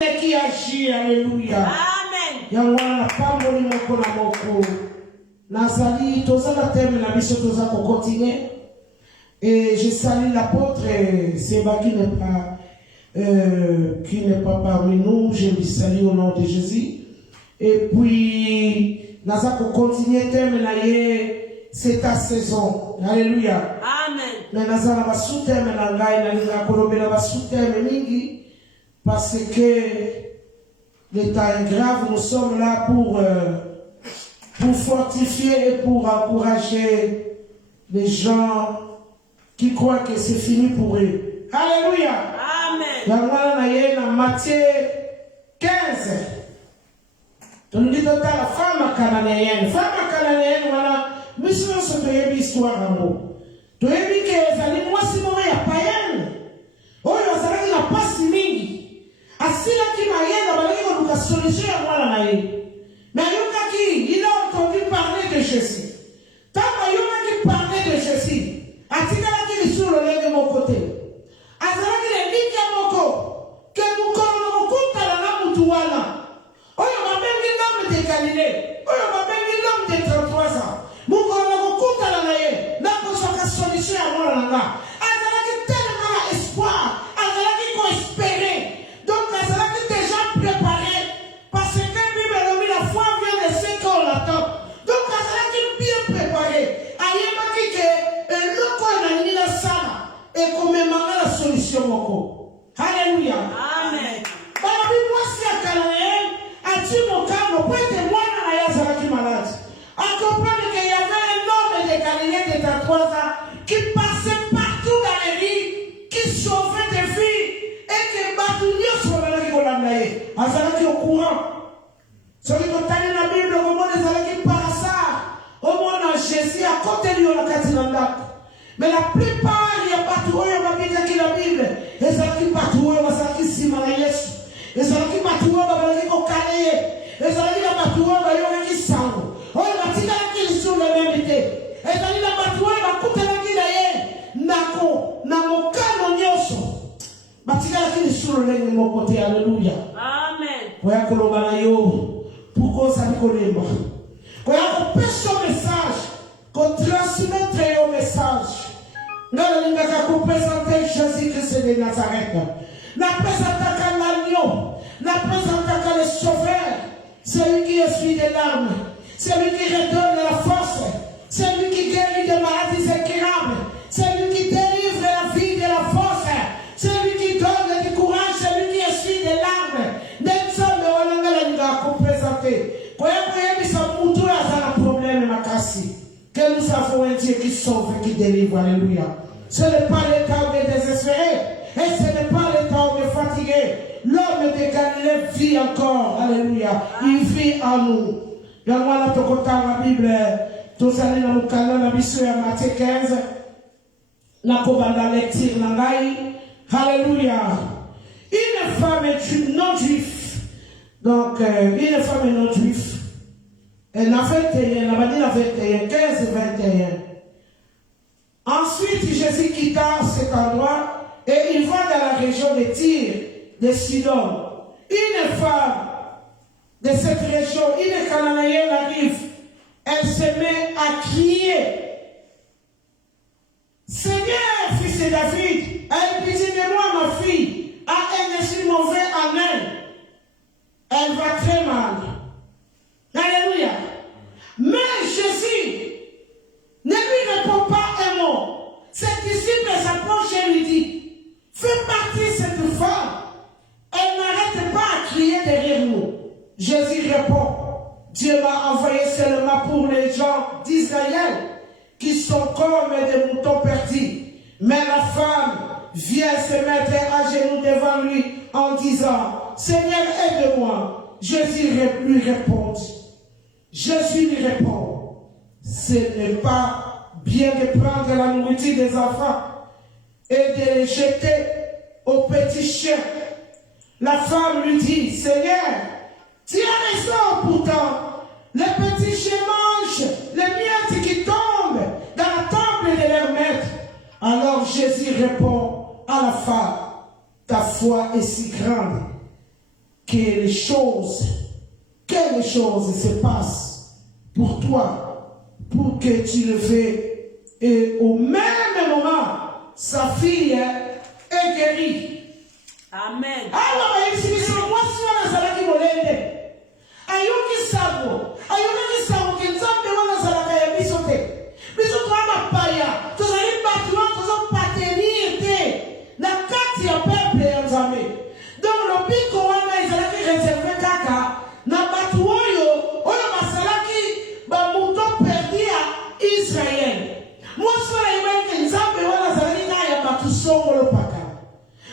qui agit, alléluia. Amen. Yangwana pambo ni moko na moko. Nazali toza la terme na biso toza ko continuer. Et je salue l'apôtre Seba qui n'est pas parmi nous. Je lui salue au nom de Jésus. Et puis naza ko continuer terme na ye c'est ta saison. Alléluia. Amen. Na naza na basu terme na ngai na linga kolobela basu terme mingi. Parce que l'état est grave, nous sommes là pour fortifier et pour encourager les gens qui croient que c'est fini pour eux. Alléluia. Amen. Dans Matthieu 15, on dit la femme cananéenne. Femme cananéenne, voilà, mission se paye l'histoire en mot. Tu as dit que les amis, moi, si moi, il y a païen. Oh, il y a pas si mingi. Asila qui m'a yé dans la solution à moi la mais il a entendu parler de Jésus. Tant qu'il parlait de Jésus, Atika qui est sur le lait de mon côté. Azala qui est dit à mon côté, que nous connaissons la Moutouana. Oh, il m'a même dit l'homme de Galilée. Oh, il m'a même dit l'homme de 33 ans. Nous connaissons la naïe. N'a pas de solution à moi la Azala qui tellement espoir. Azala qui qu'on espérait. Donc, Azala qui déjà préparé, parce que la foi vient de ce qu'on l'attend. Donc, Azala qui est bien préparé. Ayema qui est le corps de la salle et qu'on me manque la solution. Alléluia. Amen. Par moi, si à Canaïen, as-tu mon cas, mon père de moi, Azala qui est malade. À comprendre qu'il y avait un homme de Galilée de 33 ans qui passait partout dans les villes, qui sauvait des filles. Et que Batounio soit là qui condamné. Azala qui est au courant. Celui qui a la Bible, au moment des Azala qui par hasard, au moment de Jésus, à côté de lui, on a Katinanda. Mais la plupart, il y a Batou, il y a Bible qui la Bible. Les Azala qui Batou, les Azala qui Simana Yesu. Les Azala qui Batou, les Azala qui Kokale. Les Azala qui Batou, les Azala qui Sango. Oh, il va tirer qui sont les mêmes idées. Les Azala qui Batou, les Azala qui Kokale. Nako, Namoka, Nonyoso. Batika lakini suru lenye mokote, alléluia. Amen. Kwa yako lobana yo, pourquoi ça nikolema. Kwa yako pêche au message, qu'on transmettre au message. Ngala linga ka présenter Jésus-Christ de Nazareth. Na présenter l'agneau, na présenter le sauveur, celui qui essuie des larmes, celui qui redonne la force, celui qui guérit des maladies incurables, celui qui délivre la vie de la force. Celui qui donne du courage, celui qui essuie des larmes. Nelson de Olanga pour présenter. Quand il y a un problème, que nous avons un Dieu qui sauve et qui délivre. Alléluia. Ce n'est pas le temps de désespérer. Et ce n'est pas le temps de fatiguer. L'homme de Galilée vit encore. Alléluia. Il vit en nous. Dans la Bible, tous allez dans le canal, la mission à Matthieu 15. La commande lecture Nangai. Alléluia. Une femme non juive. Donc, une femme non juive. Elle a 21, elle a dit la 21, 15 et 21. Ensuite, Jésus quitta cet endroit et il va dans la région de Tyr, de Sidon. Une femme de cette région, une Cananéenne arrive. Elle se met à crier. Seigneur, fils de David, elle dit de moi, ma fille, a un esprit mauvais en elle. Elle va très mal. Alléluia. Mais Jésus ne lui répond pas un mot. Ses disciples s'approchent et lui disent, fais partie de cette femme. Elle n'arrête pas à crier derrière nous. Jésus répond, Dieu m'a envoyé seulement pour les gens d'Israël qui sont comme des moutons perdus. Mais la femme vient se mettre à genoux devant lui en disant, Seigneur, aide-moi. Jésus lui répond, ce n'est pas bien de prendre la nourriture des enfants et de les jeter aux petits chiens. La femme lui dit, Seigneur, tu as raison pourtant, les petits chiens mangent les miettes qui tombent dans la table de leur maître. Alors Jésus répond à la femme, ta foi est si grande que les choses se passent pour toi, pour que tu le fais. Et au même moment, sa fille est guérie. Amen. Alors, moi, si on a salaki molende, ayoki sabo que nzambe wana salaka ya biso te. Biso twana paya, tozali bâtiment tozopatenir te na kati ya peuple ya nzambe. Donc lobiko wana ezalaki réservé kaka na bato oyo basalaki bamoto perdi ya Israël. Mwasi wana yebaki nzambe wana azalaki na ya bato songolo paka.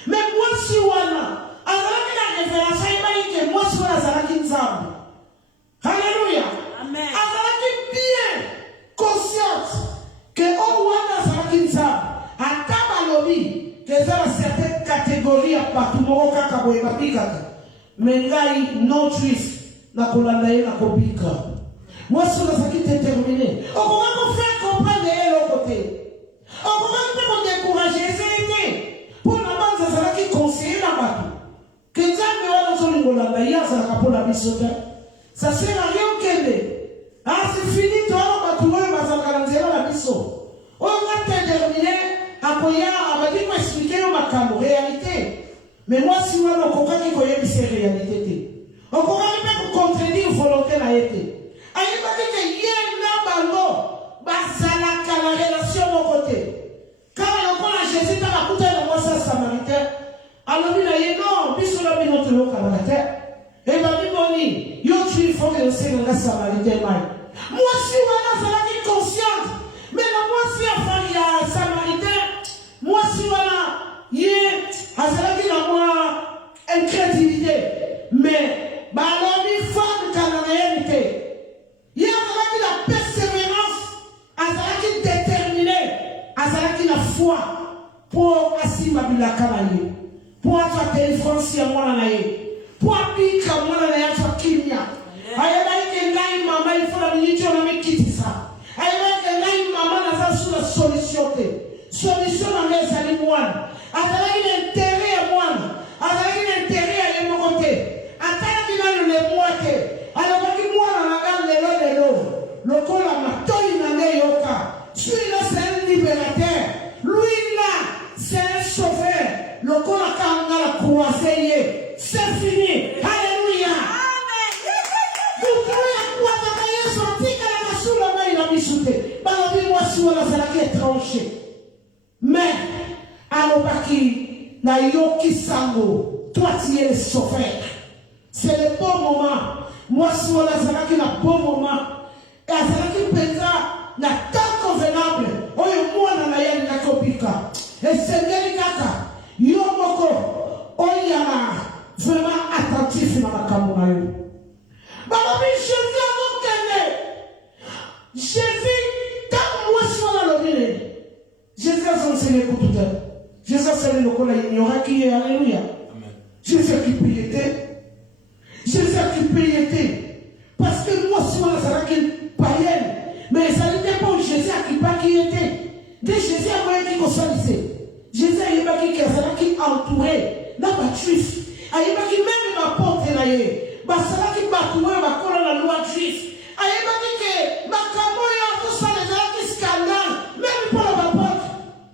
Mais mwasi wana azalaki na référence yebaki ke mwasi wana azalaki nzambe. Alléluia. Amen. Azalaki bien consciente que wana azalaki nzambe. Ata balobi que eza na certaine catégorie ya bato moko kaka boye babikaka. Mais ngai non juif nakolanda ye nakobika. Mwasi wana azalaki déterminé. Okoka kofaire comprendre ye eloko te. Okoka mpe kodécourager ezeli te. Mpo na banza azalaki conseiller na bato. Que nzambe wana ozolingolanda ye azalaka mpo na biso te. Ça sert à rien au Kende. Ah, c'est fini, toi, on va trouver ma zangalanzera la biso. On va terminer à Koya, on va dire expliquer ma réalité. Mais moi, si on a compris qu'il y a ces réalités, on comprend même pour contredire volonté la été. Aïe, va dire que y a un ballon, basalaka la relation de mon côté. Quand on a Jésus, dans la coûte de moi, ça samaritain. Alors, il a dit non, puis sur la minute de l'eau, camarade. Et ma biboni, yo tu faut que c'est le samaritain mai. Moi si on a salaki consciente, mais moi si affaire ya samaritain, moi si on a yé azalaki na moi incrédulité, mais balobi femme cananéité. Yé azalaki la persévérance, azalaki déterminé, azalaki la foi pour asima bilaka na ye, pour être délivrance ya mwana na ye. Pour appliquer mwana na yacho kimya. Ayebaki ngai mama il faut la minute na mikitisa. Ayebaki ngai mama na za sous la solution te. Solution na ngai zali mwana. Azalaki l'intérêt ya mwana. Azalaki l'intérêt ya ye moko te. Atalaki nano le mwa te. Ayebaki mwana na ngai lelo. Lokola matoi na ngai yoka. Celui-là c'est un libérateur. Lui là c'est un sauveur. Lokola kanga la croisée. C'est fini. Alléluia. Amen. Vous pouvez avoir sorti que la nation là-bas il a mis sous terre. Moi si on a fait la tranché. Mais alobaki na yoki sango. Toi tu es le sauveur. C'est le bon moment. Moi si on a fait la bon moment. Et à ce qui pensa na temps convenable. Oyo mwana na yali na kopika. Et c'est ngeli kaka. Yo moko oyama. Vraiment attentif dans la caméra. Balobi Jésus a donc Jésus, quand moi je suis dans le milieu, Jésus a enseigné pour tout l'heure. Jésus a enseigné le col à ignorer qui est. Alléluia. Jésus a qui piété. Jésus a qui piété. Parce que moi je suis dans la païenne. Mais ça n'était pas Jésus a qui pas qui était. Dès Jésus a moyen qui consolidait. Jésus a eu qui entouré. N'a pas juif. Ayebaki même ma porte na ye basalaki batuwe bakola la loi juif ayebaki ke makambo ya tosala ezalaki scandale même pour la porte.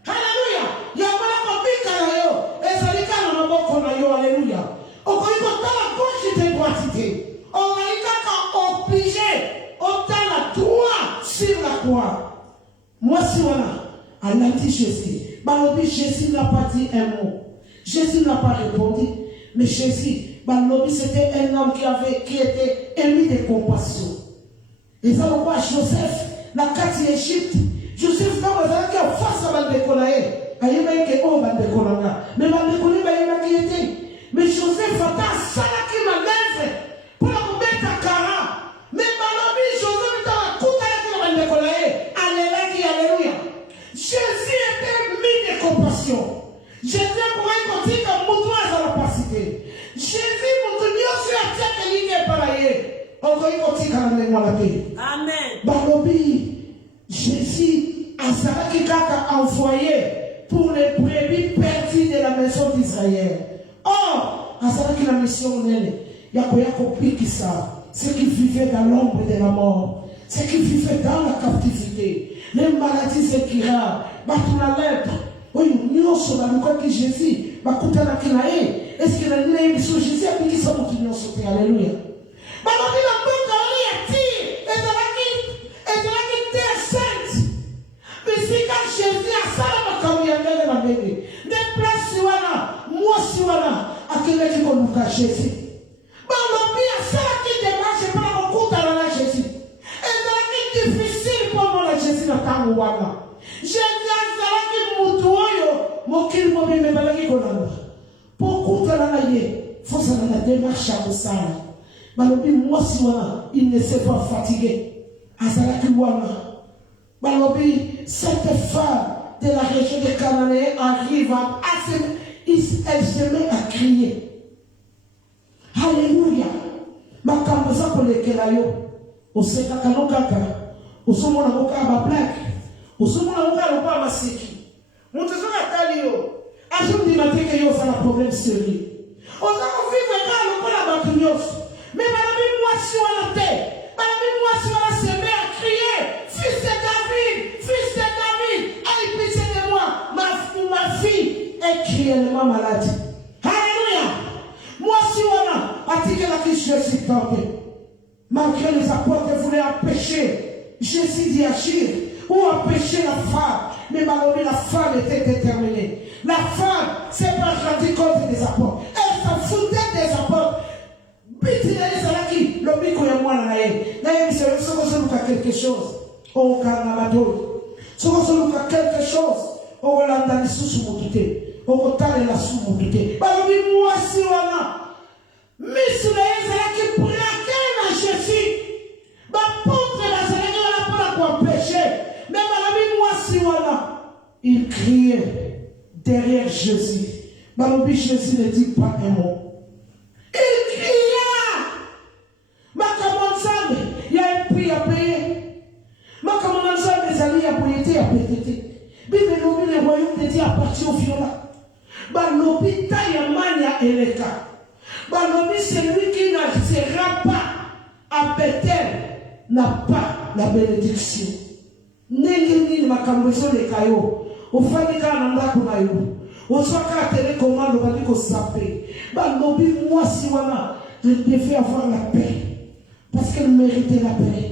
Alléluia. Yamala kopika na yo ezali kana maboko na yo. Alléluia. Okoki kotala gauche te droite te ozali kaka obligé otala droit sur la croix. Mwasi wana alati Jésus balobi Jésus n'a pas dit un mot. Jésus n'a pas répondu. Mais Jésus, c'était un homme qui était ému de compassion. Et ça, on voit Joseph, la carte d'Égypte. Joseph, quand on a dit face à Bandekolae, il y a eu un Bandekolanga. Mais Bandekolae, il y a été. Mais Joseph a dit ça qui m'a lèvé pour la mettre à Kara. Mais Balobi, Joseph, dans la coupe à la Bandekolae. Alléluia. Jésus était mis de compassion. Jésus pourrait continuer comme Moutoua à la capacité. Jésus, Moutoua, sur la tête de l'île pareil. On va y continuer quand même la paix. Amen. Balobi, Jésus a Saraki Kaka envoyé pour les brebis perdues de la maison d'Israël. Or, à Saraki la mission, Yako Pikisa, ceux qui vivaient dans l'ombre de la mort, ceux qui vivaient dans la captivité, les maladies incurables, la lettre, oui, nous sommes dans le Jésus, Bakutana Kinae, est-ce que la ligne de Jésus a piqué sa moutinon sauté, alléluia. Balobi la boca, on y attire, et de la terre sainte. Mais si quand Jésus a ça, la camionne de la bébé, des places siwana, moi siwana, à quel est-ce qu'on nous cache Jésus? Balobi a ça qui démarche par le coup dans la Jésus. Et de la vie difficile pour moi, Jésus n'a pas mouana. Jésus a ça qui moutoyo, mon qu'il m'a mis malaki konana. Pour la naïe, faut ça dans la démarche à Moussala. Balobi, moi siwana, il ne s'est pas fatigué. Azalaki wana. Balobi, cette femme de la région de Cananéen arrive elle se met à crier. Alléluia. Makamboza pour les Kelayo. Oseka kanokaka. Osomona moka ba black. Osomona moka lopa masiki. Montezo katalio. Ajoute di matin que yo ça la problème sérieux. On a vivre quand le pour la batunios. Mais madame moi sur la terre. Madame moi sur la se met à crier. Fils de David, aie pitié de moi. Ma fille est cruellement malade. Alléluia. Moi si on a attiré la Christ Jésus tombé. Malgré les apôtres voulaient empêcher Jésus d'y agir ou empêcher la femme. Mais malheureusement, la femme était déterminée. La femme s'est pas rendue compte des apôtres. Elle s'en foutait des apôtres. Le micro est moi là. D'ailleurs, c'est quelque chose. On si on a quelque chose, on va l'entendre sous mon douté. On va t'aller là sous mon douté. Moi, si on a. Mais si on a qui braquait la Jésus, ma pauvre la pas pour empêcher. Mais moi, si on a. Il criait derrière Jésus. Balobi, Jésus ne dit pas un mot. Il cria. Ma commande, il y a un prix à payer. Ma commande, mes amis, à payer, à payer. Bible nous dit le royaume de Dieu appartient au violent. Balobi, Taïamania et les cas. Balobi, celui qui n'accédera pas à Bethel n'a pas la bénédiction. N'engeni makambezo le kayo. Ofandika na ndako na yo. Osaka télécommande va dire ko sapé. Balobi moi si wana, je devais avoir la paix parce qu'elle méritait la paix.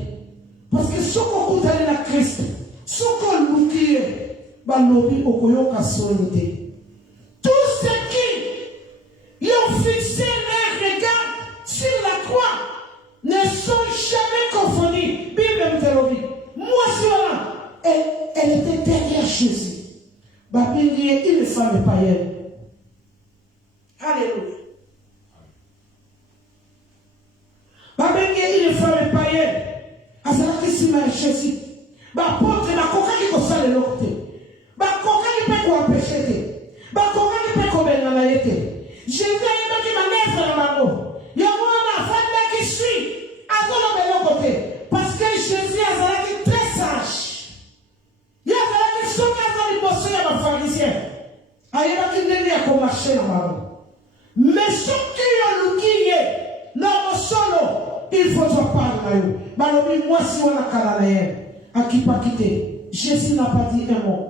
Parce que ce qu'on compte aller la Christ, ce qu'on nous dit, balobi okoyoka solide. Tous ceux qui ont fixé leur regard sur la croix ne sont jamais confondus. Bible me dit, moi si wana, elle était derrière Jésus. Babili est une femme païenne. Alléluia. Babili est une femme païenne. Azalaki sima Jésus. Apôtre na koka ki kosala eloko te. Bakoka ki pe ko empêcher te. Bakoka ki pe ko benga na ye te. Jésus ayebaki manevre na bango. Yango wana afandaki sui. Azoloba eloko te. Parce que Jésus azalaki très sage. Yazalaki soki aza liboso ya bafarisien. Ayebaki ndenge ya komarche na bango. Mais soki yoluki ye na mosolo, il faut en parler. Balobi moi si on a canadien à qui pas quitté. Jésus n'a pas dit un mot.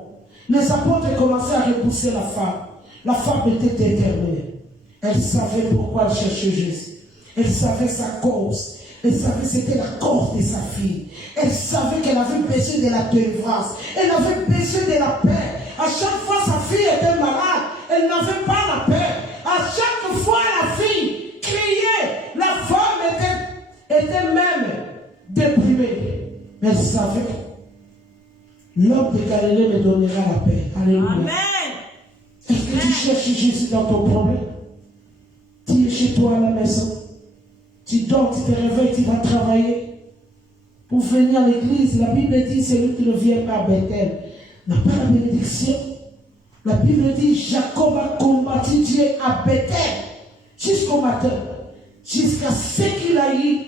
Les apôtres commençaient à repousser la femme. La femme était déterminée. Elle savait pourquoi elle cherchait Jésus. Elle savait sa cause. Elle savait que c'était la cause de sa fille. Elle savait qu'elle avait besoin de la délivrance. Elle avait besoin de la paix. À chaque fois sa fille était malade, elle n'avait pas la paix. À chaque fois la fille criait. La femme était même déprimée. Mais elle savait que l'homme de Galilée me donnera la paix. Alléluia. Amen. Est-ce que tu cherches Jésus dans ton problème? Tu es chez toi à la maison. Tu dors, tu te réveilles, tu vas travailler. Pour venir à l'église, la Bible dit celui qui ne vient pas à Bethel n'a pas la bénédiction. La Bible dit Jacob a combattu Dieu à Bethel jusqu'au matin, jusqu'à ce qu'il a eu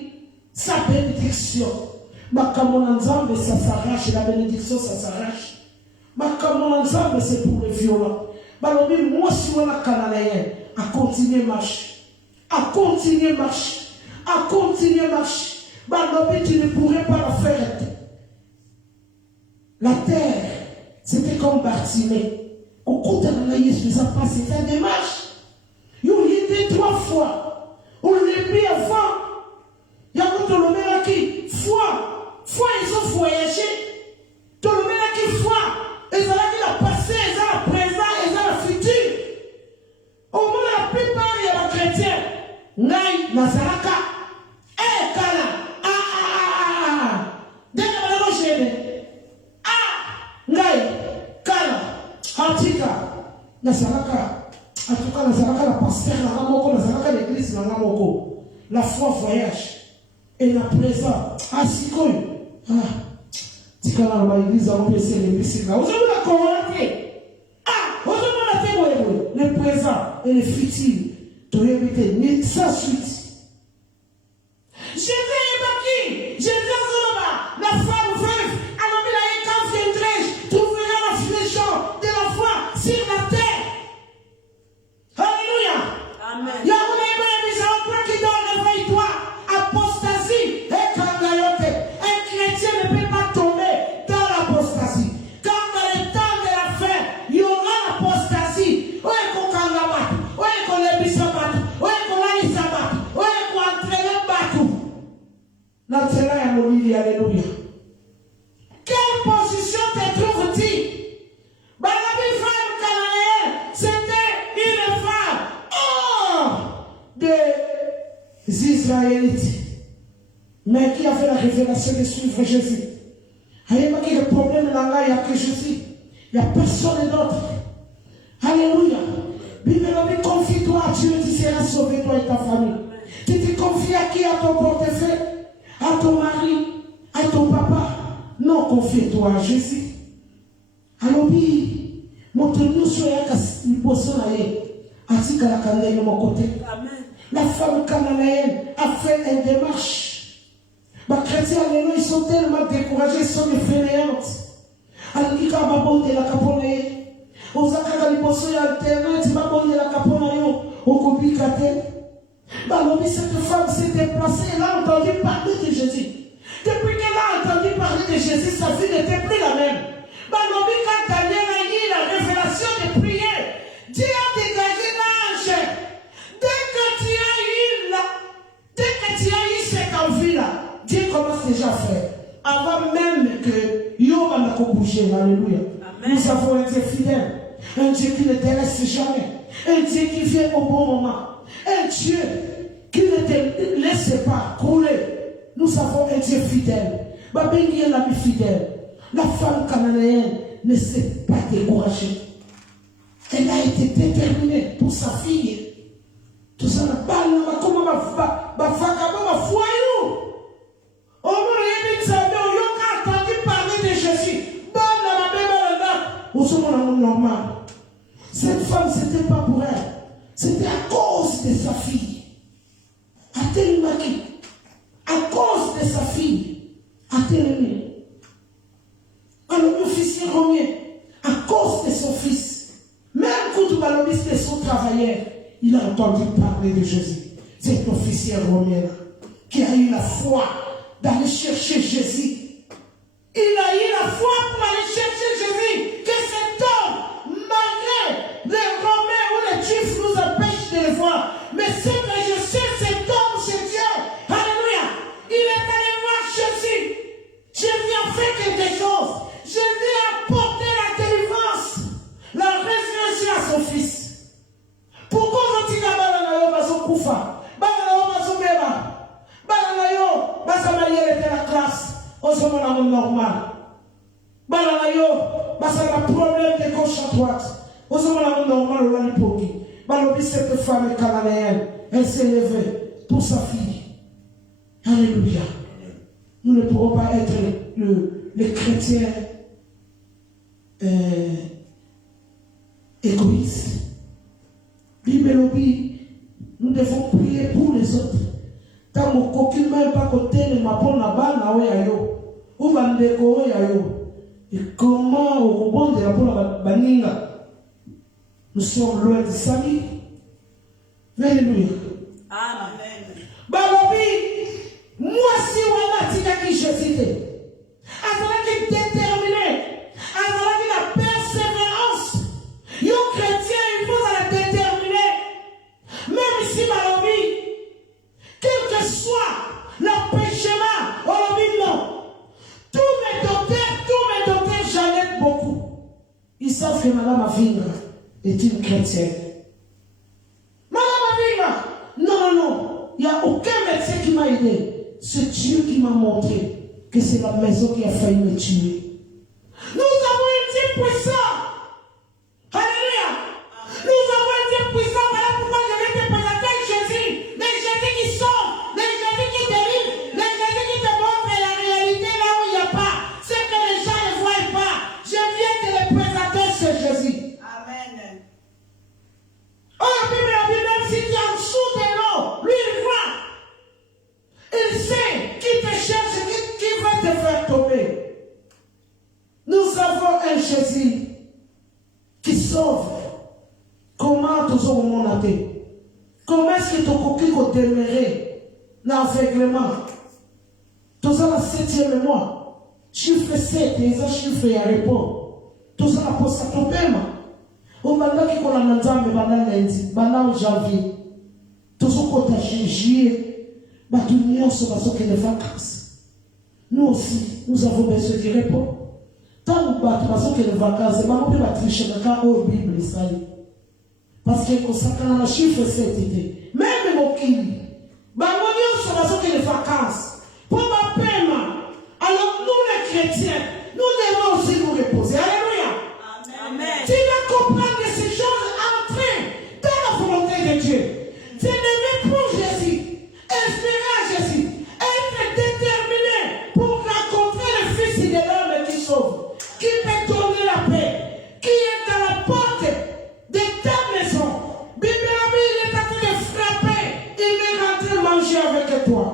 sa bénédiction. Ma kamonanzambe, ça s'arrache, la bénédiction, ça s'arrache. Ma kamonanzambe, c'est pour les violents. Balobi, moi, si on a canadien, à continuer marche. à continuer marche. À continuer marche. Balobi, tu ne pourrais pas la faire. La terre, c'était comme Bartimée. Au côté de la Jésus, ça passe, c'était une démarche. Il y a 3 fois. On l'a mis avant. Il y a un tolomé qui, foi, ils ont voyagé. Tolomé qui, foi, ils ont la passé, ils ont la présent, ils ont la futur. Au moins, la plupart, il y a les chrétiens. Naï, Nazaraka, Kala, dès que vous avez Naï, Kala, Hatika, Nazaraka, en tout cas, Nazaraka, la pasteur, Nazaraka, l'église, la foi voyage. Et la présent, Sikoy, Tika dans l'église, on peut essayer l'église. Vous avez la communauté. Vous avez la témoignage. Le présent et le futur. Tu as évité sans suite. Jésus est bâti. Jésus est la femme veuve. Alors, il a eu quand viendrai-je, trouverai l'affliction de la foi sur la terre. Alléluia. Amen. Yahweh est un point qui donne réveille-toi. Apostasie. Et quand un chrétien ne peut pas tomber dans l'apostasie. Quand dans le temps de la fin, il y aura l'apostasie. Où est qu'on kangama? Où est qu'on les bisabat? Où est qu'on a isabat? Où est qu'on entraîne le bateau? Dans cela, il y a mon lit, alléluia. Quelle position te trouves-tu? La femme cananéenne, c'était une femme des Israélites, mais qui a fait la révélation de suivre Jésus. Il y a des problèmes là, il n'y a que Jésus. Il n'y a personne d'autre. Alléluia. Bible dit, confie-toi à Dieu, tu seras sauvé, toi et ta famille. Tu te confies à qui? À ton portefeuille, à ton mari, à ton papa. Non, confie-toi à Jésus. Alors, montre-nous sur la poisson à la cananéenne de mon côté. La femme cananéenne a fait une démarche. Les chrétiens, ils sont tellement découragés, ils sont des fainéantes. Alors, ils ont de la caponaye. Aux akaka liboso ya internet, ils ont de la caponaye. Au copicate. Cette femme s'est déplacée, elle a entendu parler de Jésus. Depuis qu'elle a entendu parler de Jésus, sa vie n'était plus la même. Quand Daniel a eu la révélation de prière, Dieu a dégagé l'ange. Dès que tu as eu cette envie-là, Dieu commence déjà à faire. Avant même que Yoba n'a pas bougé. Alléluia. Nous avons un Dieu fidèle. Un Dieu qui ne te laisse jamais. Un Dieu qui vient au bon moment. Un Dieu qui ne te laisse pas couler. Nous avons un Dieu fidèle. Babéli est l'ami fidèle. La femme cananéenne ne s'est pas découragée. Elle a été déterminée pour sa fille. Tout ça, comment ma foyou. On m'a entendu parler de Jésus. Normal. Cette femme, ce n'était pas pour elle. C'était à cause de sa fille. A-t-elle marqué? À cause de sa fille. A-t-elle aimé? Alors, l'officier romain, à cause de son fils, même quand le son travailleur, il a entendu parler de Jésus. Cet officier romain qui a eu la foi d'aller chercher Jésus. Il a eu la foi pour aller chercher Jésus. Que cet homme, malgré les Romains ou les Juifs, nous empêchent de le voir. Mais ce que je sais, cet homme, c'est Dieu. Alléluia. Il est allé voir Jésus. Jésus a fait quelque chose. Jésus a apporté la délivrance, la résurrection à son fils. Pourquoi on dit que la classe? On se met normal. Balanayo, parce que le problème de gauche à droite. On se met normal au Lanipoki. Balobi, cette femme cananéenne, elle s'est levée pour sa fille. Alléluia. Nous ne pourrons pas être les chrétiens égoïstes. Bibelobi, nous devons prier pour les autres. Tant qu'aucun même pas côté ne m'a pas là-bas, ou va me décorer. Et comment au rebond de la baninga, nous sommes loin de salut. Alléluia. Amen. Balobi, moi si on a dit qui Jésus était. Azalaki déterminé, azalaki la persévérance. Yo chrétien, il faut la déterminer. Même si balobi, quel que soit l'empêchement, on dit non. Tous mes docteurs, j'en ai beaucoup. Ils savent que Madame Avinga est une chrétienne. Madame Avinga, non, il n'y a aucun médecin qui m'a aidé. C'est Dieu qui m'a montré que c'est la maison qui a failli me tuer. Nous avons un Dieu puissant. Alléluia. Nous avons un Dieu puissant. Voilà pourquoi je vais te présenter Jésus. Le Jésus qui sauve, le Jésus qui délivre, le Jésus qui te montre la réalité là où il n'y a pas. Ce que les gens ne voient pas. Je viens te le présenter, ce Jésus. Amen. Oh, la Bible, même si tu es en dessous de l'eau, lui il voit. Il sait qui te cherche, qui va te faire tomber. Nous avons un Jésus qui sauve. Comment tous au monde a été? Comment est-ce que tu as démarré l'aveuglement? Tous à la 7e mois. Chiffre 7, les chiffres y répondent. Tous à la poste à ton paiement. Au moment qui qu'on a entendu, pendant lundi, pendant janvier. Tous au côté juillet. Les vacances. Nous aussi, nous avons besoin de repos. Tant que les vacances, c'est pas nous qui tricher dans la Bible. Parce que quand on a chiffre 7, même mon kili, nous les vacances. Pour ma paiement. Alors nous les chrétiens, nous devons aussi nous reposer. Alléluia. Amen. Tu dois comprendre que ces choses entrent dans la volonté de Dieu. Tu n'aimes plus Jésus. Espérer à Jésus, être déterminé pour rencontrer le Fils de l'homme qui sauve, qui peut donner la paix, qui est à la porte de ta maison. Bible, il est en train de frapper, il veut rentrer manger avec toi.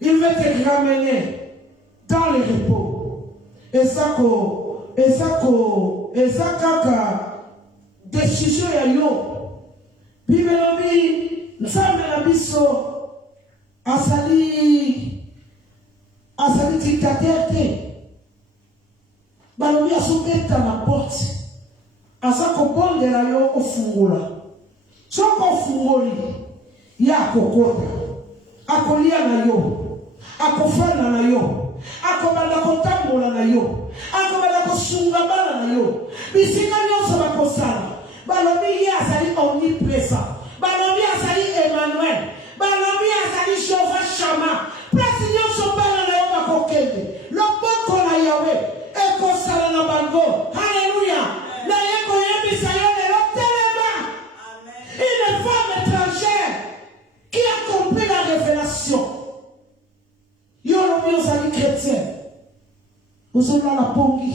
Il veut te ramener dans le repos. Et ça, décision ya yo. Bible, nous sommes la biso. Asali dictateur te balobi asobeta na porte asa kobondela yo ofungula soko ofungoli ya akokota akolia na yo akofana na yo akobanda kotambola na yo akobanda kosungamana na yo bisika nyonso bakosala balobi ye azali omniprésent balobi azali Emmanuel balobi azali Jehova Shama place nyonso bana na yo bakokende loboko na yawe ekosala na bango. Alléluia. Na ye koyebisa yo lelo telema une femme étrangère qui a compris la révélation. Yo lobi ozali chrétien ozona na pongi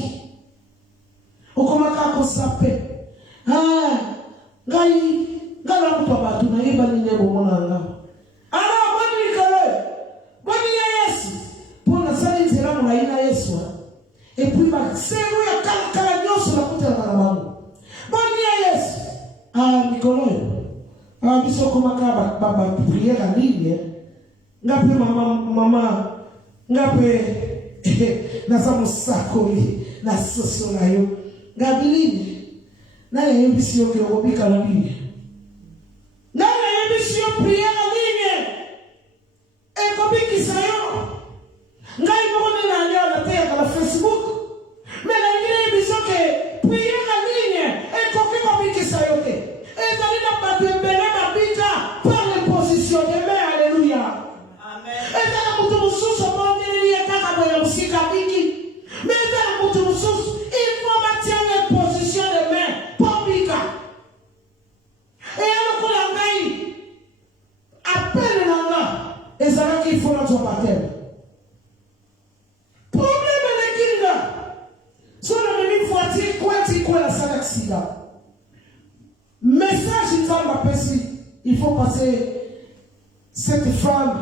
okomaka kosape ngai ngala kupa batu na yeba nini bomona ngao. Alors, bonne Nicolas, bonne Yesu, pour la salle de la moulaïna Yesu. Et puis, c'est où il y a calagnon sur la côte de la maman. Bonne Yesu. Ah, Nicolas, biso komaka baba prière en ligne. Ngape maman, ngape na samusakoli na soso na yo. Ngabilini, na yebisi yo ke obika na ligne. Na yebisi yo prière en ligne. Et comme il s'est dit, la Facebook, mais la vision que prier en ligne et comme il s'est dit, et dans par les positions de main, alléluia. Amen. Et dans la sous mais dans la sous il faut maintenir les positions de main pour Bika. Et alors à peine là, et ça va qu'il faut notre baptême. Problème de l'équilibre. Sur le même voiture, quoi la salle accident. Message une femme apprécie. Il faut passer cette femme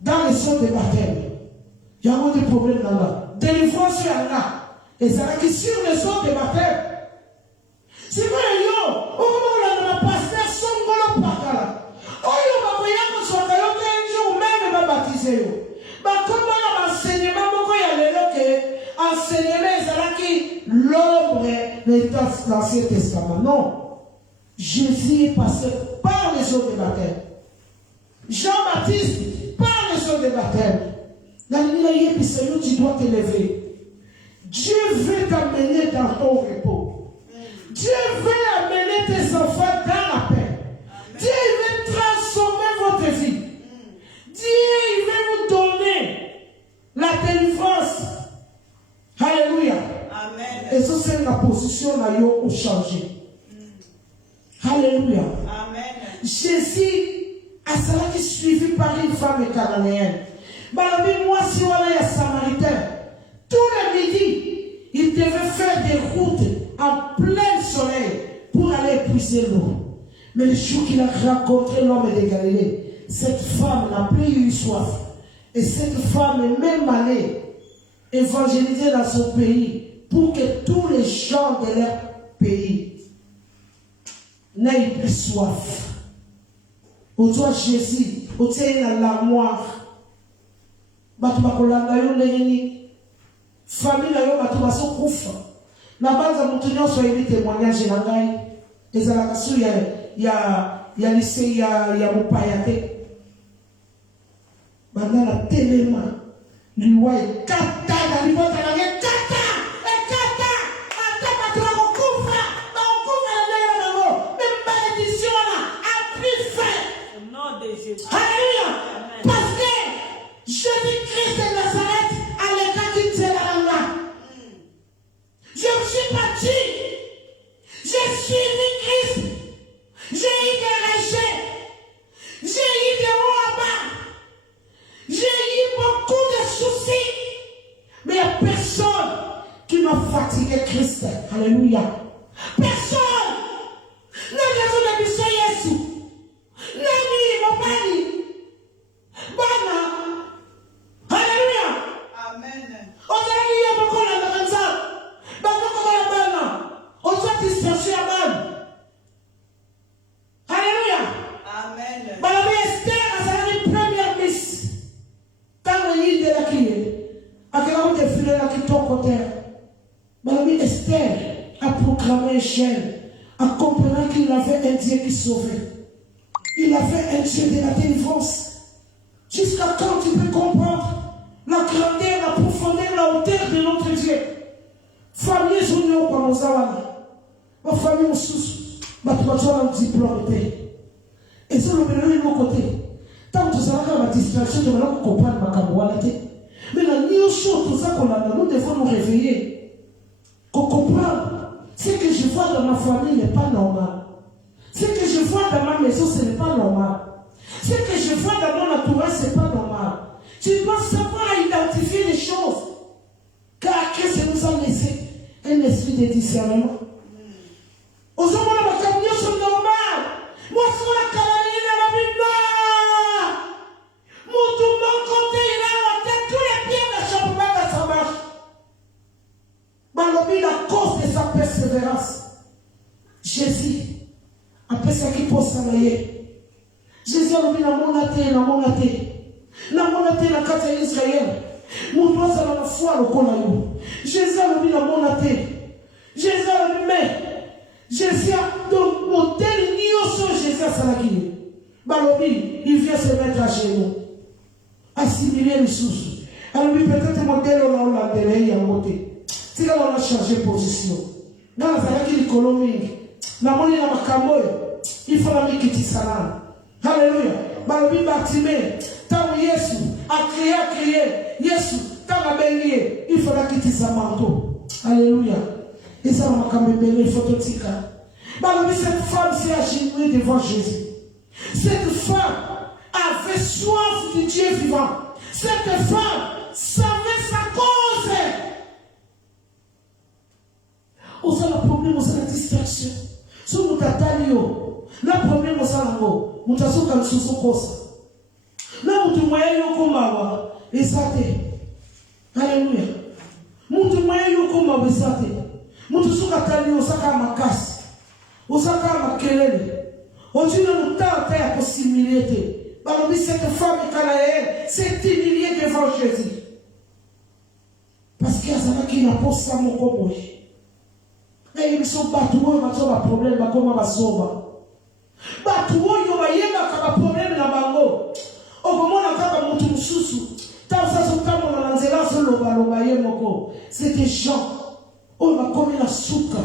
dans les sauts de baptême. Il y a des problèmes là-bas. Délivrance sur là. Et ça va qui sur les sauts de baptême. C'est quoi yo? Au moment où on a pasteur son golo pakala. Oh yo va baptisé. Comme l'enseignement, enseignement l'ombre de l'Ancien Testament. Non. Jésus est passé par les eaux de baptême. Jean-Baptiste par les eaux de baptême. Dans le tu dois t'élever. Dieu veut t'amener dans ton repos. Dieu veut amener tes enfants dans la paix. Dieu veut transformer votre vie. Dieu veut vous donner la délivrance. Alléluia. Amen. Et ça, c'est la position là où changer. Alléluia. Amen. Jésus a cela qui suivi par une femme cananéenne. Moi, si on est samaritain, tous les midis, il devait faire des routes en plein soleil pour aller épuiser l'eau. Mais le jour qu'il a rencontré l'homme de Galilée, cette femme n'a plus eu soif. Et cette femme est même allée évangéliser dans son pays pour que tous les gens de leur pays n'aient plus soif. Autour Jésus, autour de l'armoire, batu bakolanda yo ndenge famille na yo batu basokufa na banza mutu nyonso yebi témoignage na ngai ezalaka su ya lycée ya mopaya te banda na telema liwa ekata na libota na ekata ata batu bakokufa na ndenge nango même malédiction na a pris fin Au nom de Jésus. Alléluia. Parce que Jésus-Christ de Nazareth a l'état qui tient la langue. Je me suis battu. J'ai suivi Christ. J'ai eu des rejets. J'ai eu des hauts à bas. J'ai eu beaucoup de soucis. Mais il n'y a personne qui m'a fatigué Christ. Alléluia. Personne. Ne raison de Jésus. Nani, mon mari. Bana. Alléluia. Amen. Aujourd'hui, il y a beaucoup de gens. On doit disperser à mal. Alléluia. Amen. Madame Esther a une première miss. Quand on y est de la criée, à quel moment de filer la qui tombe au terre. Madame Esther a proclamé un chien, en comprenant qu'il avait un Dieu qui sauvait. Il avait un Dieu de la délivrance. Jusqu'à quand tu peux comprendre la grandeur, la profondeur, la hauteur de notre Dieu. Famille, je ne sais pas nous avoir. Ma famille, sous, ma toiture, un diplôme. Et ça, le mélange de mon côté. Tant que ça va ma distraction, je vais comprendre ma camarade. Mais la nuit chaude, tout ça qu'on a, nous devons nous réveiller. Qu'on comprenne. Ce que je vois dans ma famille n'est pas normal. Ce que je vois dans ma maison, ce n'est pas normal. Ce que je vois dans mon entourage, ce n'est pas normal. Tu dois savoir identifier les choses. Car Christ nous a laissé un esprit de discernement. Aux hommes, la camion sont normales. Moi, sur la cavalerie de la vie, non. Mon tout mon côté, il a ôté tous les pieds de chapeau à sa marche. Malobie, à cause de sa persévérance, Jésus, après ça qui pose sa maille. Jésus a dit, na monate na kati ya Israël. Mon doigt dans la foi le konayo. Jésus a dit, na monate. Jésus a dit, mais Jésus a donc modèle nioso Jésus a salaki. Balobi, il vient se mettre à genoux. Assimiler les sous. Alors lui peut-être modèle on a l'endelé à côté. C'est là on a changé position. Dans la salaki de Colombie, la monnaie na makamboy, il faut la mikiti salam. Alléluia. Balobi Bartimée, tant Yesu a crié, Yesu, tant a béni, il faudra quitter sa manteau. Alléluia. Et ça m'a quand même béni, il faut tout dire. Balobi, cette femme s'est agenouillée devant Jésus. Cette femme avait soif du Dieu vivant. Cette femme savait sa cause. On a le problème, on a la distraction. Si nous t'attendons, le problème, on a l'amour. Mutasoka nsusu kosa na mtu mwenye yuko mawa esate. Haleluya. Mtu mwenye yuko mawa esate. Mtu suka tali osaka makasi osaka makelele ojina mutata ya possibilité. Balobi cette femme cananéenne s'est humilié devant Jésus. Parce qu'il y a ça qui n'a pas ça mon combo. Et ils sont battus, ils ont un problème, comme on va sauver. Battus, ils ont un problème dans le bango. Au moment où on a un peu sous, c'est des gens où on a commis la souka.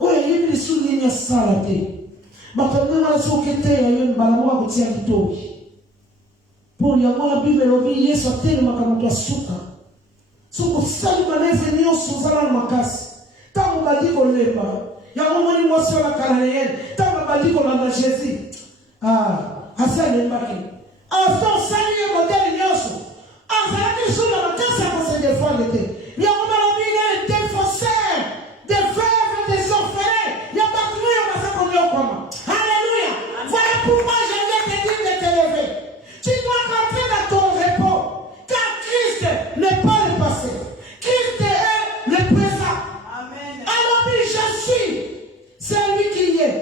Où il y a eu des souliers salés. Maintenant, on a soukété, il y a eu une balamoua qui tient du tout. Pour y avoir la Bible, il y a sur terre, il y a souka. Soko sali maneze niyo suzala na makasi. Tango badiko leba. Ya mwa ni mwasi la kanayen. Tango badiko na Jésus. Asa lembaki. After sali ye modeli nyoso. Azalaki sous la makasi à se défendre. Ya mwa la Bible des faussaires, des veuves, des orphelins. Ya bakulu ya masako nyokoma. Alléluia. Voilà pourquoi je viens te dire de te lever. Tu dois rentrer dans ton repos. Car Christ n'est pas le passé. Christ est le présent. Amen. Alors oui, je suis celui qui est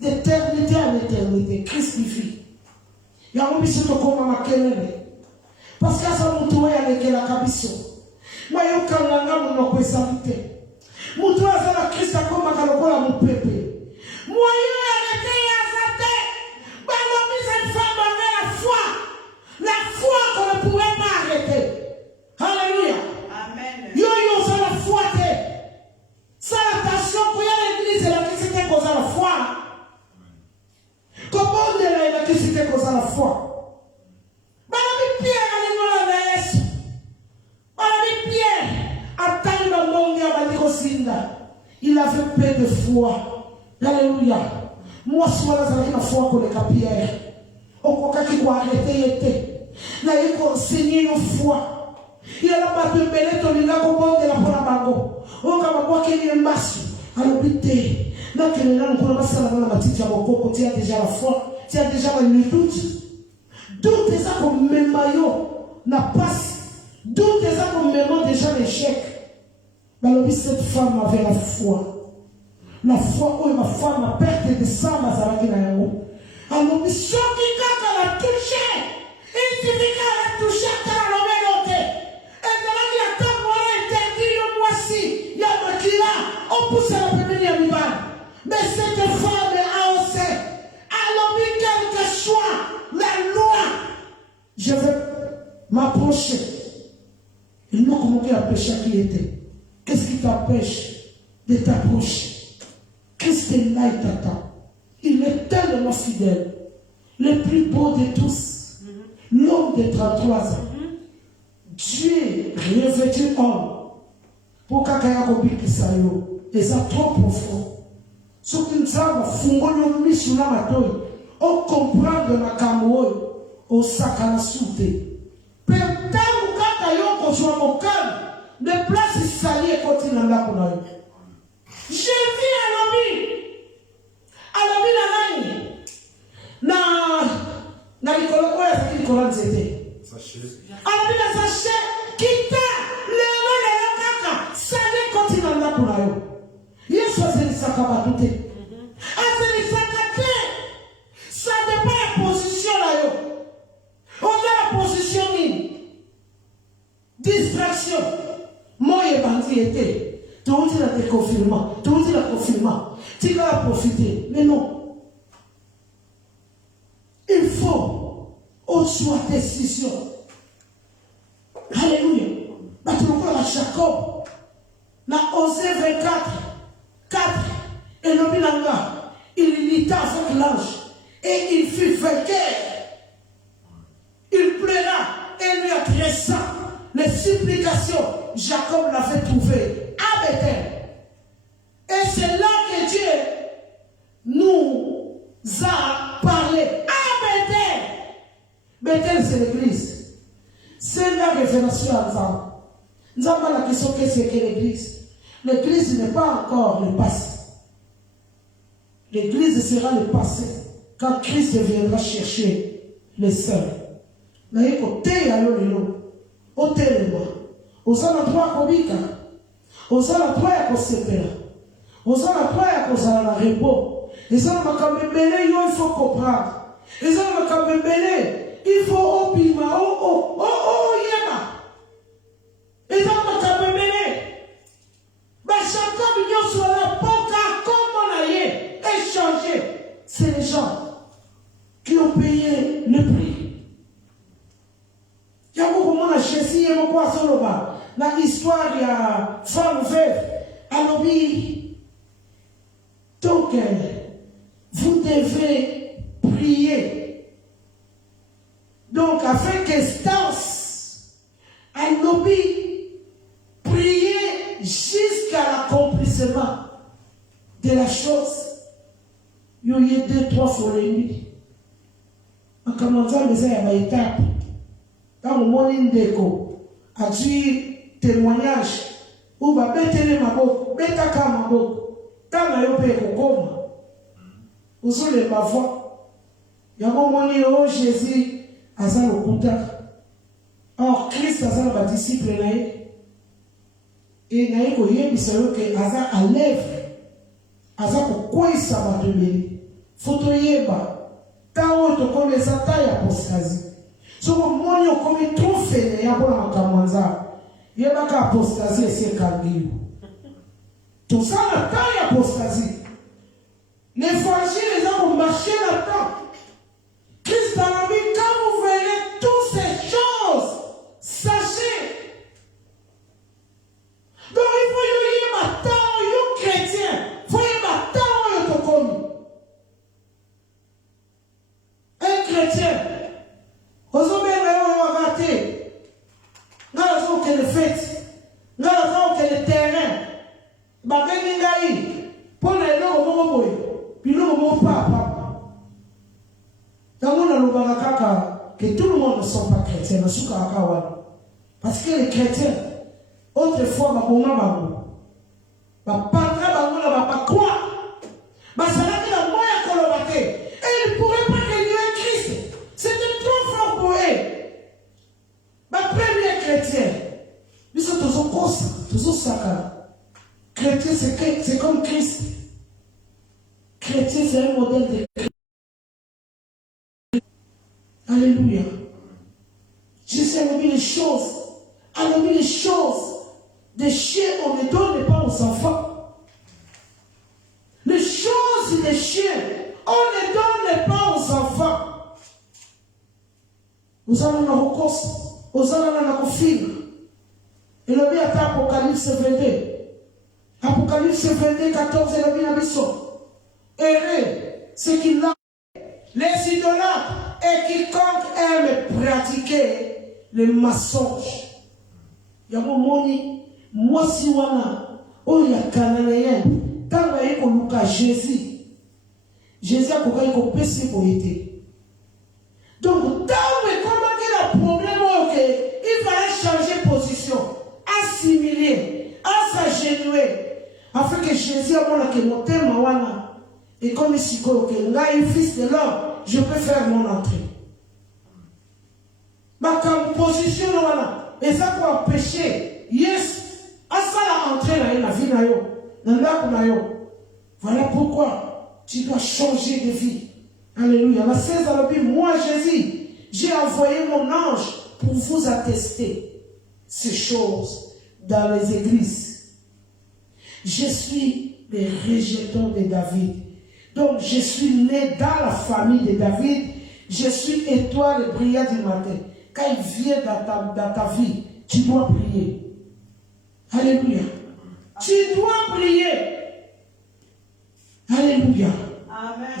d'éternité en éternité. Christ qui vit. Il y a un peu de comment ma kelele. Parce que ça nous doit aller la cabisso. Moi, je suis un homme qui peut s'habiter. Nous devons aller à Christ comme un calocola mon pépé. Moi, je suis arrêté à sa tête. Moi, cette femme avait la foi. La foi qu'on ne pourrait pas arrêter. Alléluia. Amen. Yo, ça la foi. Ça, attention, pour y aller l'église, elle a qui c'était cause à la foi. Comment elle a qui c'était cause à la foi. Madame Pierre, allez-moi la VS. Madame Pierre, attends le monde à Malikosinda. Il avait peu de foi. Alléluia. Moi, si on a la foi qu'on est Pierre. Au cas qui doit arrêter, il a enseigné une foi. Il a pas de belé, il a compris de la Porabango. On va voir qu'il y a un masque à l'habiter. Donc, il y a un peu de masque à la matite à mon coco, tu as déjà la foi, tu as déjà le doute. Doute déjà comme même maillot n'a pas. Doute déjà comme même déjà l'échec. Mais cette femme avait la foi. La foi, où ma femme a perdu de sang, ma zaraki na yango. Alors, mais ce qui a touché, il suffit qu'elle a touché à la loménote. Et dans la vie, à temps, moi, interdit, moi, si, il y a un kila, on pousse à la première animale. Mais cette femme a osé. Alors, mais quel que soit la loi, je vais m'approcher. Il m'a commenté à péché qui était. Qu'est-ce qui t'empêche de t'approcher? Christ est là, il t'attend. Il est tellement fidèle. Le plus beau de tous. L'homme de 33 ans. Dieu revêtu homme. Pour kakaya kobiki sayo. Et ça trop profond. Ce qui nous a fungolo mis na matoi. On comprend de la camoyo. Au sakana soute. Pentamu kakayo kojwa mokal. De place sali et continue là pour nous. Je vis à l'homme. À l'homme na likolo oyo azaki likolo nzete alobi na sache kita lelo kaka sali ekoti na ndako na yo yesu azelisaka bato te azelisaka te ça dépend ya position na yo oza na position nini distraction moyo ebandi ete touti na te confinement tikala profiter mais non. Il faut au choix décision. Alléluia. Maintenant, Jacob, dans Osée 24, 4, et le Bilanga, il lutta avec l'ange et il fut vainqueur. Il pleura et lui adressa les supplications. Jacob l'avait trouvé à Bethel. Et c'est là que Dieu nous a parlé. Bethel, c'est l'église. C'est la révélation à Nzamba. Nzamba, la question, qu'est-ce que l'église? L'église n'est pas encore le passé. L'église sera le passé quand Christ viendra chercher les sœurs. Mais côté à l'eau, au téléma, aux endroits comiques, aux endroits à Kosepera, aux endroits à Kosala repos, les endroits comme il faut comprendre. Les endroits comme il faut opima, dans l'histoire, il y a femme veuve. Alors, donc, vous devez prier. Donc, avec instance, alors, prier jusqu'à l'accomplissement de la chose. Il y a 2-3 fois les nuits. En commençant, il y a une étape. Quand on monte une déco, a dit témoignage, ou va bêter ma boque, bêter ma boque. Quand on a eu comme vous avez ma voix. Il y a un moment où Jésus a fait le contact. Or, Christ a fait le disciple. Et il y a un peu que Aza a lèvre. Aza ko quoi ça va demeurer. Faut yeba. Quand on connaît ça, taille apostasie. So moni okomi trop fene ya bona makamanza. Yeba ka apostasie c'est kangiyo. Tout ça la taille apostasie. L'évangile est dans le marché là-dedans. Christ a dit, quand vous verrez toutes ces choses, sachez. Donc il faut y avoir un temps, chrétien. Il faut y avoir un temps, un chrétien. Vous avez raté. Nous avons que les fêtes. Nous avons que les terrains. Pour les gens, puis nous, mon papa. Dans mon alobakaka, que tout le monde ne sont pas chrétiens, parce que les chrétiens, autrefois, ma quoi? Et ils ne pourraient pas réunir Christ. C'était trop fort pour eux. Ma première chrétienne, ils sont toujours ça. Chrétien, c'est comme Christ. Chrétien, c'est un modèle de Christ. Alléluia. Jésus a mis les choses. A mis les choses. Des chiens, on ne donne pas aux enfants. Les choses des chiens, on ne donne pas aux enfants. Nous allons la recosse. Nous allons la confine. Et le bien à Apocalypse 22. Apocalypse 22, 14, et le bien à Bisson. Errez ce qu'il a, les idolâtres et quiconque aime pratiquer le mensonge. Il y a un moment, moi si wana, on y a cananéen, quand on a Jésus, Jésus a péché pour été. Donc, tant que comment il a problème, il fallait changer de position, assimiler, s'agenouiller, afin que Jésus a monté ma wana. Et comme ici, là, il fils de l'homme, je peux faire mon entrée. Ma position, voilà. Et ça pour empêcher, yes, à ça la entrée, là, la vie, là, voilà pourquoi tu dois changer de vie. Alléluia. La 16 a dit, moi, Jésus, j'ai envoyé mon ange pour vous attester ces choses dans les églises. Je suis le rejeton de David. Donc, je suis né dans la famille de David. Je suis étoile brillante du matin. Quand il vient dans ta vie, tu dois prier. Alléluia. Tu dois prier. Alléluia. Amen.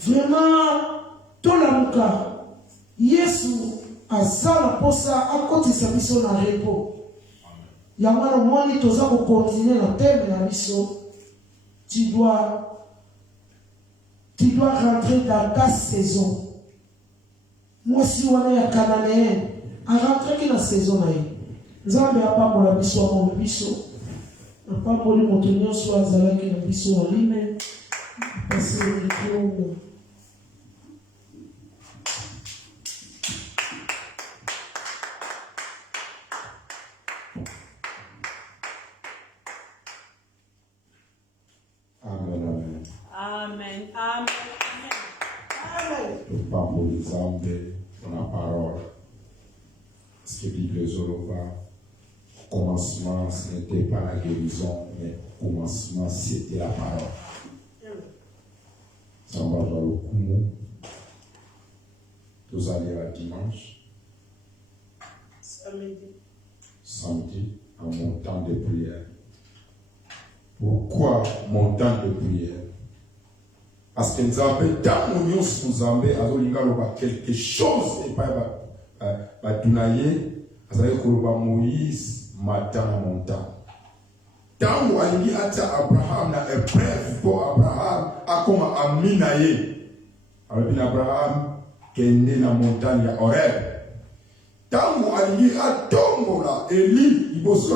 Vraiment, tout le monde, Yesu azala posa akotisa biso na repos. Yamana mwani toza ko continuer na thème na biso. Tu dois rentrer dans ta saison. Moi si wana ya cananéen, a rentrer qui na saison na ye. Nzambe apambola biso amono biso. Apamboli moto nyonso azalaki na biso en ligne. Parce que Amen. Amen. Amen. Nous parlons des âmes de la parole. Parce que l'Église Zorova, au commencement, ce n'était pas la guérison, mais au commencement, c'était la parole. Ça va voir le coup. Nous allons à dimanche. Samedi, à mon temps de prière. Pourquoi mon temps de prière? Parce que nous avons quelque chose et pas Moïse matin à mon temps. Tant que Abraham na épreuve pour Abraham a comme Aminaye. Avec Abraham qui est né dans la montagne à Horeb. Tant que Abraham a Eli, il faut se